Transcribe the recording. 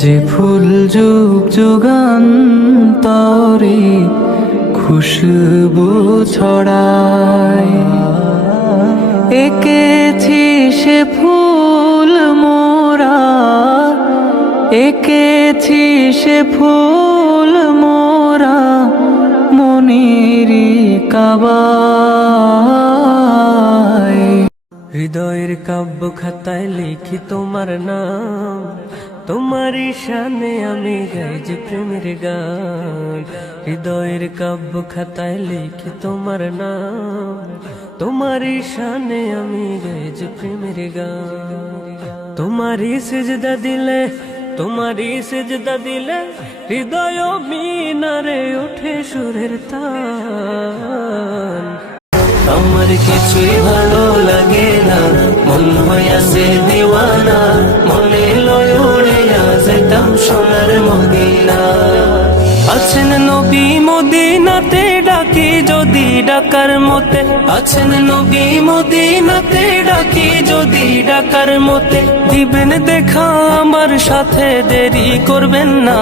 যে ফুল যুগ যুগান্তরে খুশবু ছড়ায়, এঁকেছি সে ফুল মোরা, এঁকেছি সে ফুল মোরা মনেরই কাবায়। হৃদয়ের কাব্য খাতায় লিখি তোমার নাম, তোমারই শানে আমি গাই যে প্রেমের গান। হৃদয়ের কাব্য খাতায় লিখি তোমার নাম, তোমারই শানে আমি গাই যে প্রেমের গান। তোমারই সিজদা দিলে, তোমারই সিজদা দিলে হৃদয় মিনারে ওঠে সুরের তান। আমার কিছুই ভালো লাগে না, মন হইয়াছে দিওয়ানা, মনে লয় উড়িয়া যাইতাম সোনার মদিনা। আছেন নবী মদিনাতে ডাকি যদি ডাকার মতে, আছেন নবী মদিনাতে ডাকি যদি ডাকার মতে, দিবেন দেখা আমার সাথে দেরি করবেন না।